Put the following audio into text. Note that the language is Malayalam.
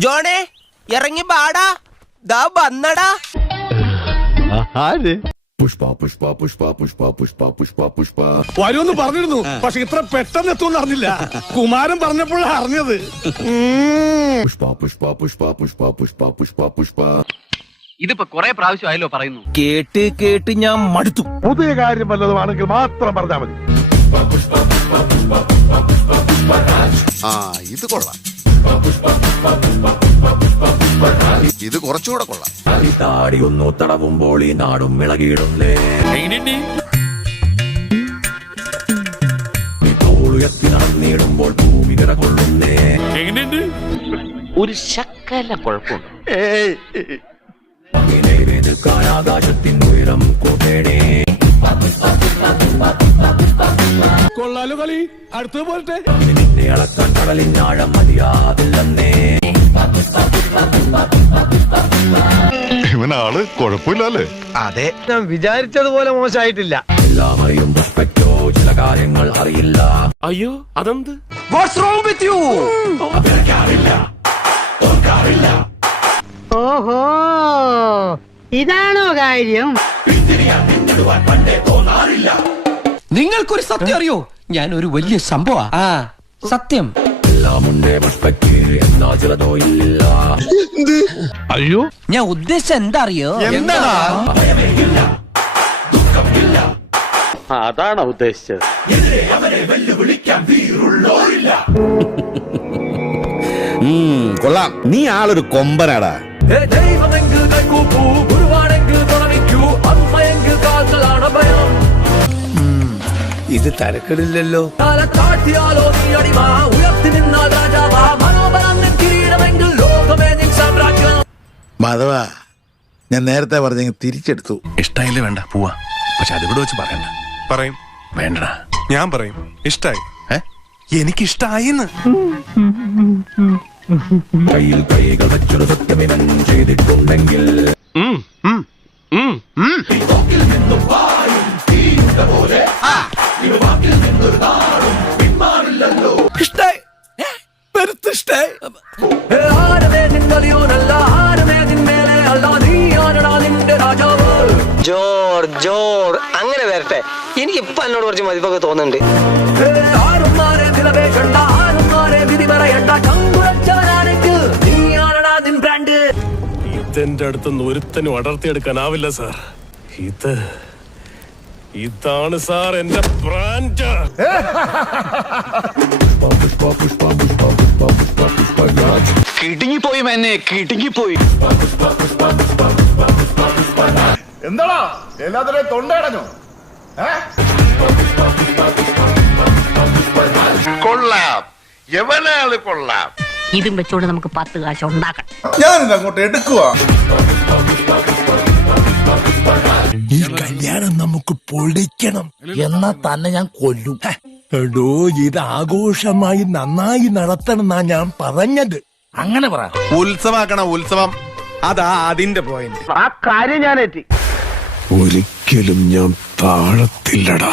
ജോണേ ഇറങ്ങി പാടാ ദാ വന്നടാ. പുഷ്പ പുഷ്പ പുഷ്പ പുഷ്പ പുഷ്പ പുഷ്പ പുഷ്പ വരുമെന്ന് പറഞ്ഞിരുന്നു, പക്ഷെ ഇത്ര പെട്ടെന്ന് എത്തുമെന്ന് അറിഞ്ഞില്ല. കുമാരൻ പറഞ്ഞപ്പോഴാണ് അറിഞ്ഞത്. പുഷ്പ പുഷ്പ പുഷ്പ പുഷ്പ പുഷ്പ പുഷ്പ പുഷ്പ. ഇതിപ്പോ കുറെ പ്രാവശ്യമായല്ലോ പറയുന്നു. കേട്ട് കേട്ട് ഞാൻ മടുത്തു. പുതിയ കാര്യം വല്ലതുമാണെങ്കിൽ മാത്രം പറഞ്ഞാൽ മതി. ഇത് കൊള്ളാം, ഇത് കുറച്ചുകൂടെ കൊള്ളാം. താടി ഒന്നു തടവുമ്പോൾ ഈ നാടും ഇളകിയിടുന്നേ. തോളുയർത്തി നടന്നിടുമ്പോൾ ഭൂമി കിടകൊള്ളുന്നേ. ഒരു ശക്കല കുഴപ്പമുണ്ട്. നിൽക്കാൻ ആകാശത്തിൻ ഉയരം കൂട്ടേടേ. കൊള്ളാലോ കളി, അടുത്തത് പോരട്ടെ. നിന്നെ അളക്കാൻ കടലിനാഴം മതിയാതില്ലെന്നേ. ഇവനാള് കുഴപ്പമില്ലല്ലേ? അതെ, ഞാൻ വിചാരിച്ചതുപോലെ മോശമായിട്ടില്ല. എല്ലാം അറിയും റെസ്പെക്റ്റോ, ചില കാര്യങ്ങൾ അറിയില്ല. അയ്യോ അതെന്ത്? ഓഹോ, ഇതാണോ കാര്യം? നിങ്ങൾക്കൊരു സത്യം അറിയോ? ഞാൻ ഒരു വലിയ സംഭവ സത്യം. എല്ലാമുണ്ടേ റെസ്പെക്റ്റ്, എന്നാ ചിലതോ ഇല്ല. അയ്യോ, ഞാൻ ഉദ്ദേശിച്ച എന്താ അറിയോ? അതാണോ ഉദ്ദേശിച്ചത്? കൊള്ളാം, നീ ആളൊരു കൊമ്പനാടാ. ഇത് തരക്കടില്ലല്ലോ. മാധവ, ഞാൻ നേരത്തെ പറഞ്ഞ തിരിച്ചെടുത്തു. ഇഷ്ടായില്ലേ? വേണ്ട, പോവാ. പക്ഷെ അതിവിടെ വെച്ച് പറയണ്ട. പറയും. വേണ്ടടാ, ഞാൻ പറയും. ഇഷ്ടായി. എനിക്കിഷ്ടായിന്ന്. കയ്യിൽ കൈകൾ വെച്ചൊരു സത്യമിനം ചെയ്തിട്ടുണ്ടെങ്കിൽ ജോർ ജോർ അങ്ങനെ വരട്ടെ. എനിക്ക് ഇപ്പൊ എന്നോട് കുറച്ച് മതിപ്പൊക്കെ തോന്നുന്നുണ്ട്. ഇതെന്റെ അടുത്തുനിന്ന് ഒരുത്തനും അടർത്തിയെടുക്കാനാവില്ല സാർ. ഇതാണ് സാർ എന്റെ ബ്രാൻഡ്. കിടുങ്ങിപ്പോയി എന്നെ, കിടുങ്ങിപ്പോയി. എന്താടാ എല്ലാത്തിനെയും തൊണ്ടയടഞ്ഞു? കൊള്ളാം, എവനാള് കൊള്ളാം. ഇതും വെച്ചോണ്ട് നമുക്ക് 10 കാശ് ഉണ്ടാക്കാം. ഞാനിത് അങ്ങോട്ട് എടുക്കുക. ഈ കല്യാണം നമുക്ക് പൊളിക്കണം. എന്നാ തന്നെ ഞാൻ കൊല്ലും. എടോ, ഇത് ആഘോഷമായി നന്നായി നടത്തണമെന്നാ ഞാൻ പറഞ്ഞത്. അങ്ങനെ പറ. ഉത്സവാക്കണം, ഉത്സവം. അതാ അതിന്റെ പോയിന്റ്. ആ കാര്യം ഞാൻ എത്തി. ഒരിക്കലും ഞാൻ താഴത്തില്ലടാ.